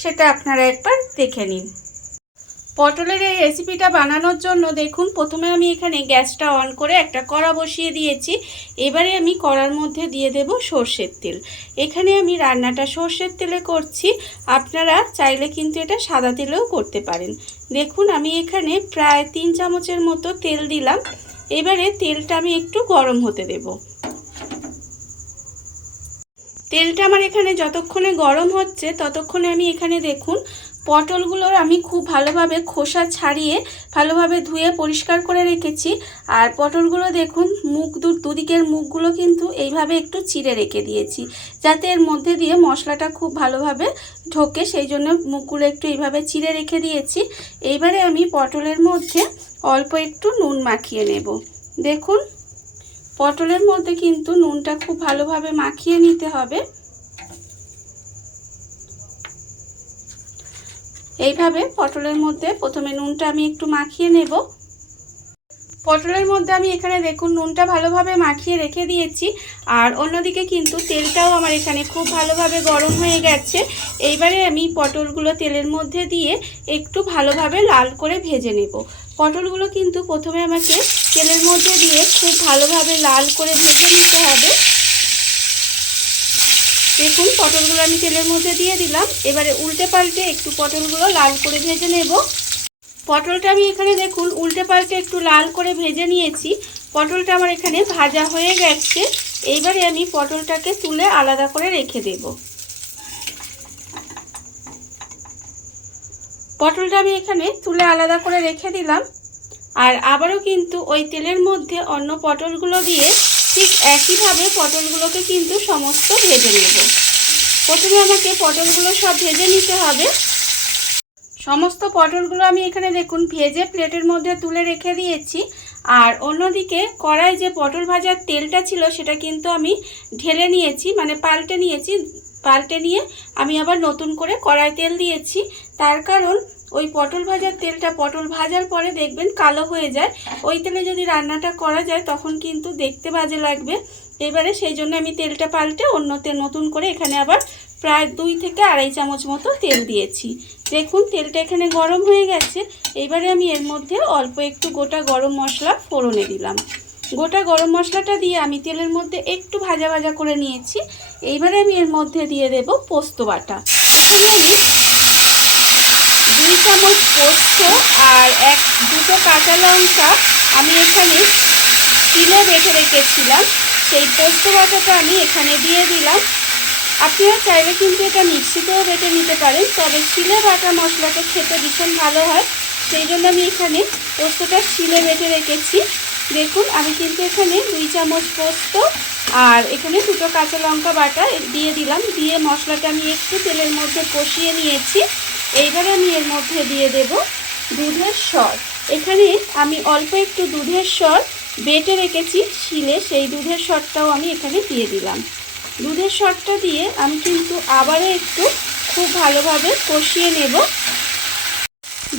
সেটা আপনারা একবার দেখে নিন। পটলের এই রেসিপিটা বানানোর জন্য দেখুন, প্রথমে আমি এখানে গ্যাসটা অন করে একটা কড়া বসিয়ে দিয়েছি। এবারে আমি কড়ার মধ্যে দিয়ে দেব সর্ষের তেল। এখানে আমি রান্নাটা সর্ষের তেলে করছি। আপনারা চাইলে কিন্তু এটা সাদা তেলেও করতে পারেন। দেখুন, আমি এখানে প্রায় তিন চামচের মতো তেল দিলাম। এবারে তেলটা আমি একটু গরম হতে দেবো। তেলটা আমার এখানে যতক্ষণে গরম হচ্ছে, ততক্ষণে আমি এখানে দেখুন পটলগুলোর আমি খুব ভালোভাবে খোসা ছাড়িয়ে ভালোভাবে ধুয়ে পরিষ্কার করে রেখেছি। আর পটলগুলো দেখুন, মুখ দু, দুদিকের মুখগুলো কিন্তু এইভাবে একটু চিড়ে রেখে দিয়েছি, যাতে এর মধ্যে দিয়ে মশলাটা খুব ভালোভাবে ঢোকে। সেই জন্য মুখগুলো একটু এইভাবে চিড়ে রেখে দিয়েছি। এইবারে আমি পটলের মধ্যে অল্প একটু নুন মাখিয়ে নেব। দেখুন পটলের মধ্যে কিন্তু নুনটা খুব ভালোভাবে মাখিয়ে নিতে হবে। এইভাবে পটলের মধ্যে প্রথমে নুনটা আমি একটু মাখিয়ে নেব। পটলের মধ্যে আমি এখানে দেখুন নুনটা ভালোভাবে মাখিয়ে রেখে দিয়েছি। আর অন্যদিকে কিন্তু তেলটাও আমার এখানে খুব ভালোভাবে গরম হয়ে গেছে। এইবারে আমি পটলগুলো তেলের মধ্যে দিয়ে একটু ভালোভাবে লাল করে ভেজে নেব। পটলগুলো কিন্তু প্রথমে আমাকে তেলের মধ্যে দিয়ে খুব ভালোভাবে লাল করে ভেজে নিতে হবে। দেখুন পটলগুলো আমি তেলের মধ্যে দিয়ে দিলাম। এবারে উল্টে পাল্টে একটু পটলগুলো লাল করে ভেজে নেব। পটলটা আমি এখানে দেখুন উল্টে পাল্টে একটু লাল করে ভেজে নিয়েছি। পটলটা আমার এখানে ভাজা হয়ে গেছে। এইবারে আমি পটলটাকে তুলে আলাদা করে রেখে দেব। পটলটা আমি এখানে তুলে আলাদা করে রেখে দিলাম। আর আবারও কিন্তু ওই তেলের মধ্যে অন্য পটলগুলো দিয়ে ঠিক একইভাবে পটলগুলোকে কিন্তু সমস্ত ভেজে নেব। প্রথমে আমাকে পটলগুলো সব ভেজে নিতে হবে। সমস্ত পটলগুলো আমি এখানে দেখুন ভেজে প্লেটের মধ্যে তুলে রেখে দিয়েছি। আর অন্যদিকে কড়াই যে পটল ভাজার তেলটা ছিল সেটা কিন্তু আমি ঢেলে নিয়েছি মানে পাল্টে নিয়েছি, পাল্টে নিয়ে আমি আবার নতুন করে কড়াই তেল দিয়েছি। তার কারণ ওই পটল ভাজার তেলটা, পটল ভাজার পরে দেখবেন কালো হয়ে যায়। ওই তেলে যদি রান্নাটা করা যায়, তখন কিন্তু দেখতে বাজে লাগবে। এবারে সেই জন্য আমি তেলটা পাল্টে অন্য তেল নতুন করে এখানে আবার প্রায় দুই থেকে আড়াই চামচ মতো তেল দিয়েছি। দেখুন, তেলটা এখানে গরম হয়ে গেছে। এবারে আমি এর মধ্যে অল্প একটু গোটা গরম মশলা ফোড়নে দিলাম। গোটা গরম মশলাটা দিয়ে আমি তেলের মধ্যে একটু ভাজা ভাজা করে নিয়েছি। এইবারে আমি এর মধ্যে দিয়ে দেব পোস্ত বাটা। আমি দুই চামচ পোস্ত আর এক, দুটো কাঁচা লঙ্কা আমি এখানে তিলে বেটে রেখেছিলাম। সেই পোস্ত বাটাটা আমি এখানে দিয়ে দিলাম। আপনারা চাইলে কিন্তু এটা মিক্সিতেও বেটে নিতে পারেন, তবে শিলে বাটা মশলাটা খেতে ভীষণ ভালো হয়। সেই জন্য আমি এখানে পোস্তটা শিলে বেটে রেখেছি। দেখুন, আমি কিন্তু এখানে দুই চামচ পোস্ত আর এখানে দুটো কাঁচা লঙ্কা বাটা দিয়ে দিলাম। দিয়ে মশলাটা আমি একটু তেলের মধ্যে কষিয়ে নিয়েছি। এইবারে আমি এর মধ্যে দিয়ে দেব দুধের স্বর এখানে আমি অল্প একটু দুধের স্বর বেটে রেখেছি শিলে, সেই দুধের স্বরটাও আমি এখানে দিয়ে দিলাম। দুধের স্বরটা দিয়ে আমি কিন্তু আবারও একটু খুব ভালোভাবে কষিয়ে নেব।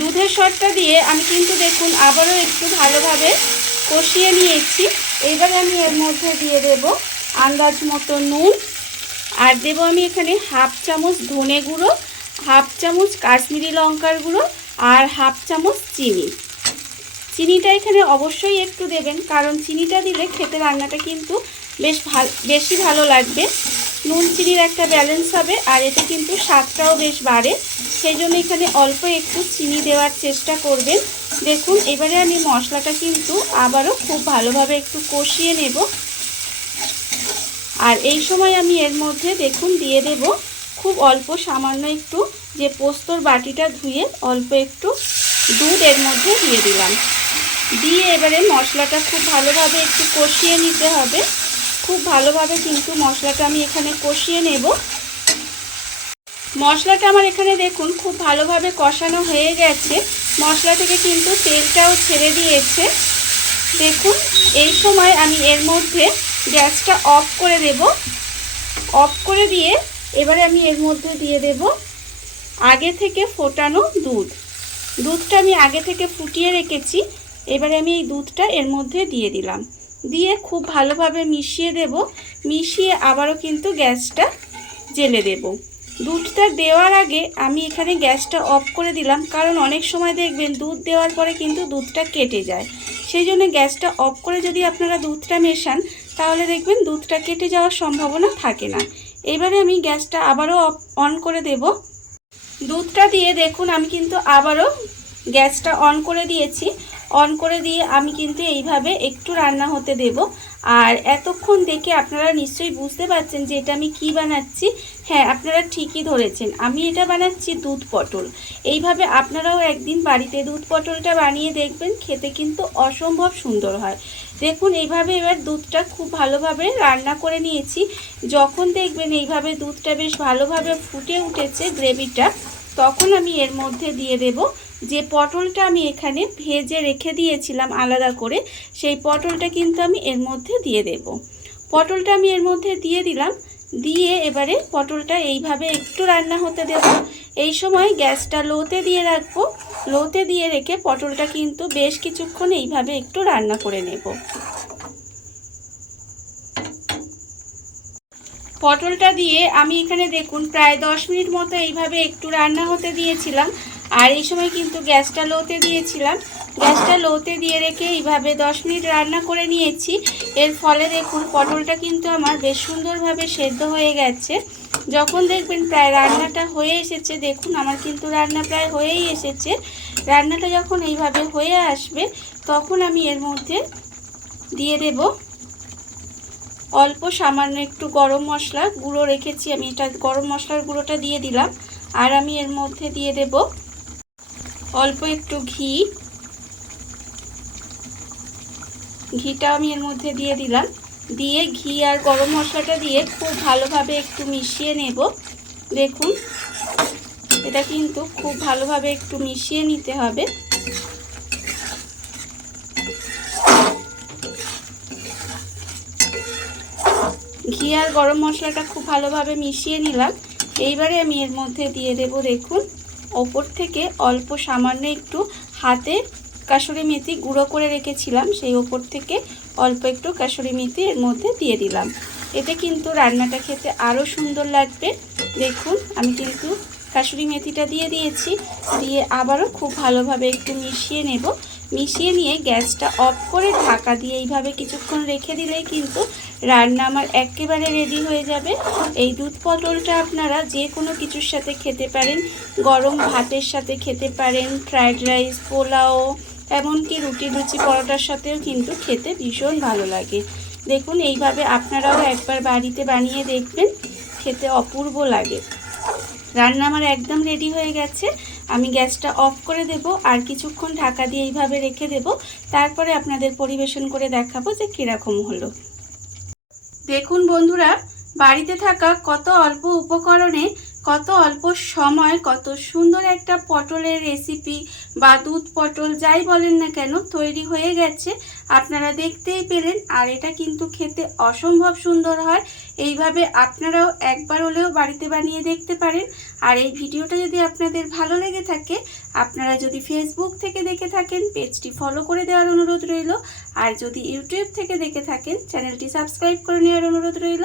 দুধের স্বরটা দিয়ে আমি কিন্তু দেখুন আবারও একটু ভালোভাবে কষিয়ে নিয়েছি। এবারে আমি এর মধ্যে দিয়ে দেব আন্দাজ মতো নুন। আর দেব আমি এখানে হাফ চামচ ধনে গুঁড়ো হাফ চামচ কাশ্মীরি লঙ্কার গুঁড়ো আর হাফ চামচ চিনি। চিনিটা এখানে অবশ্যই একটু দেবেন, কারণ চিনিটা দিলে খেতে রান্নাটা কিন্তু বেশ ভালো বেশি ভালো লাগবে। নুন চিনির একটা ব্যালেন্স হবে আর এতে কিন্তু স্বাদটাও বেশ বাড়ে। সেই জন্য এখানে অল্প একটু চিনি দেওয়ার চেষ্টা করবেন। দেখুন, এবারে আমি মশলাটা কিন্তু আবারও খুব ভালোভাবে একটু কষিয়ে নেব। আর এই সময় আমি এর মধ্যে দেখুন দিয়ে দেব খুব অল্প, সামান্য একটু যে পোস্তর বাটিটা ধুয়ে অল্প একটু দুধ এর মধ্যে দিয়ে দিলাম। দিয়ে এবারে মশলাটা খুব ভালোভাবে একটু কষিয়ে নিতে হবে। খুব ভালোভাবে কিন্তু মশলাটা আমি এখানে কষিয়ে নেব। মশলাটা আমার এখানে দেখুন খুব ভালোভাবে কষানো হয়ে গেছে। মশলা থেকে কিন্তু তেলটাও ছেড়ে দিয়েছে। দেখুন, এই সময় আমি এর মধ্যে গ্যাসটা অফ করে দেব। অফ করে দিয়ে এবারে আমি এর মধ্যে দিয়ে দেব আগে থেকে ফোটানো দুধ। দুধটা আমি আগে থেকে ফুটিয়ে রেখেছি, এবারে আমি এই দুধটা এর মধ্যে দিয়ে দিলাম। দিয়ে খুব ভালোভাবে মিশিয়ে দেব, মিশিয়ে আবারও কিন্তু গ্যাসটা জেলে দেব। দুধটা দেওয়ার আগে আমি এখানে গ্যাসটা অফ করে দিলাম, কারণ অনেক সময় দেখবেন দুধ দেওয়ার পরে কিন্তু দুধটা কেটে যায়। সেই জন্য গ্যাসটা অফ করে যদি আপনারা দুধটা মেশান, তাহলে দেখবেন দুধটা কেটে যাওয়ার সম্ভাবনা থাকে না। এবারে আমি গ্যাসটা আবারও অন করে দেব। দুধটা দিয়ে দেখুন, আমি কিন্তু আবারও গ্যাসটা অন করে দিয়েছি। অন করে দিয়ে আমি কিন্তু এইভাবে একটু রান্না হতে দেব। আর এতক্ষণ দেখে আপনারা নিশ্চয়ই বুঝতে পারছেন যে এটা আমি কি বানাচ্ছি। হ্যাঁ আপনারা ঠিকই ধরেছেন, আমি এটা বানাচ্ছি দুধ পটল। এইভাবে আপনারাও একদিন বাড়িতে দুধ পটলটা বানিয়ে দেখবেন, খেতে কিন্তু অসম্ভব সুন্দর হয়। দেখুন, এইভাবে এবার দুধটা খুব ভালোভাবে রান্না করে নিয়েছি। যখন দেখবেন এইভাবে দুধটা বেশ ভালোভাবে ফুটে উঠেছে গ্রেভিটা, তখন আমি এর মধ্যে দিয়ে দেব যে পটলটা আমি এখানে ভেজে রেখে দিয়েছিলাম আলাদা করে, সেই পটলটা কিন্তু আমি এর মধ্যে দিয়ে দেব। পটলটা আমি এর মধ্যে দিয়ে দিলাম, দিয়ে এবারে পটলটা এইভাবে একটু রান্না হতে দেব। এই সময় গ্যাসটা লোতে দিয়ে রাখব। লোতে দিয়ে রেখে পটলটা কিন্তু বেশ কিছুক্ষণ এইভাবে একটু রান্না করে নেব। পটলটা দিয়ে আমি এখানে দেখুন প্রায় দশ মিনিট মতো এইভাবে একটু রান্না হতে দিয়েছিলাম। আর এই সময় কিন্তু গ্যাসটা লোতে দিয়েছিলাম। গ্যাসটা লোতে দিয়ে রেখে এইভাবে দশ মিনিট রান্না করে নিয়েছি। এর ফলে দেখুন, পটলটা কিন্তু আমার বেশ সুন্দরভাবে সেদ্ধ হয়ে গেছে। যখন দেখবেন প্রায় রান্নাটা হয়ে এসেছে, দেখুন আমার কিন্তু রান্না প্রায় হয়েই এসেছে। রান্নাটা যখন এইভাবে হয়ে আসবে, তখন আমি এর মধ্যে দিয়ে দেব অল্প সামান্য একটু গরম মশলা গুঁড়ো রেখেছি। আমি এটা গরম মশলার গুঁড়োটা দিয়ে দিলাম। আর আমি এর মধ্যে দিয়ে দেব অল্প একটু ঘি। ঘিটা আমি এর মধ্যে দিয়ে দিলাম। দিয়ে ঘি আর গরম মশলাটা দিয়ে খুব ভালোভাবে একটু মিশিয়ে নেব। দেখুন, এটা কিন্তু খুব ভালোভাবে একটু মিশিয়ে নিতে হবে। ঘি আর গরম মশলাটা খুব ভালোভাবে মিশিয়ে নিলাম। এইবারে আমি এর মধ্যে দিয়ে দেব, দেখুন। ওপর থেকে অল্প সামান্য একটু হাতে কাসুরি মেথি গুঁড়ো করে রেখেছিলাম, সেই ওপর থেকে অল্প একটু কাসুরি মেথি এর মধ্যে দিয়ে দিলাম। এতে কিন্তু রান্নাটা খেতে আরও সুন্দর লাগবে। দেখুন, আমি কিন্তু কাসুরি মেথিটা দিয়ে দিয়েছি। দিয়ে আবারও খুব ভালোভাবে একটু মিশিয়ে নেব। মিশিয়ে নিয়ে গ্যাসটা অফ করে ঢাকা দিয়ে এইভাবে কিছুক্ষণ রেখে দিলেই কিন্তু রান্না আমার একেবারে রেডি হয়ে যাবে। এই দুধ পটলটা আপনারা যে কোনো কিছুর সাথে খেতে পারেন। গরম ভাতের সাথে খেতে পারেন ফ্রায়েড রাইস পোলাও, এমনকি রুটি লুচি পরোটার সাথেও কিন্তু খেতে ভীষণ ভালো লাগে। দেখুন, এইভাবে আপনারাও একবার বাড়িতে বানিয়ে দেখবেন, খেতে অপূর্ব লাগে। রান্না আমার একদম রেডি হয়ে গেছে। আমি গ্যাসটা অফ করে দেব, আর কিছুক্ষণ ঢাকা দিয়ে এইভাবে রেখে দেব। তারপরে আপনাদের পরিবেশন করে দেখাবো যে কীরকম হলো। দেখুন বন্ধুরা বাড়িতে থাকা কত অল্প উপকরণে কত অল্প সময়, কত সুন্দর একটা পটলের রেসিপি বা দুধ পটল যাই বলেন না কেন তৈরি হয়ে গেছে। আপনারা দেখতেই পেলেন আর এটা কিন্তু খেতে অসম্ভব সুন্দর হয়। এইভাবে আপনারাও একবার হলেও বাড়িতে বানিয়ে দেখতে পারেন। আর এই ভিডিওটা যদি আপনাদের ভালো লেগে থাকে, আপনারা যদি ফেসবুক থেকে দেখে থাকেন, পেজটি ফলো করে দেওয়ার অনুরোধ রইল। আর যদি ইউটিউব থেকে দেখে থাকেন চ্যানেলটি সাবস্ক্রাইব করে নেওয়ার অনুরোধ রইল।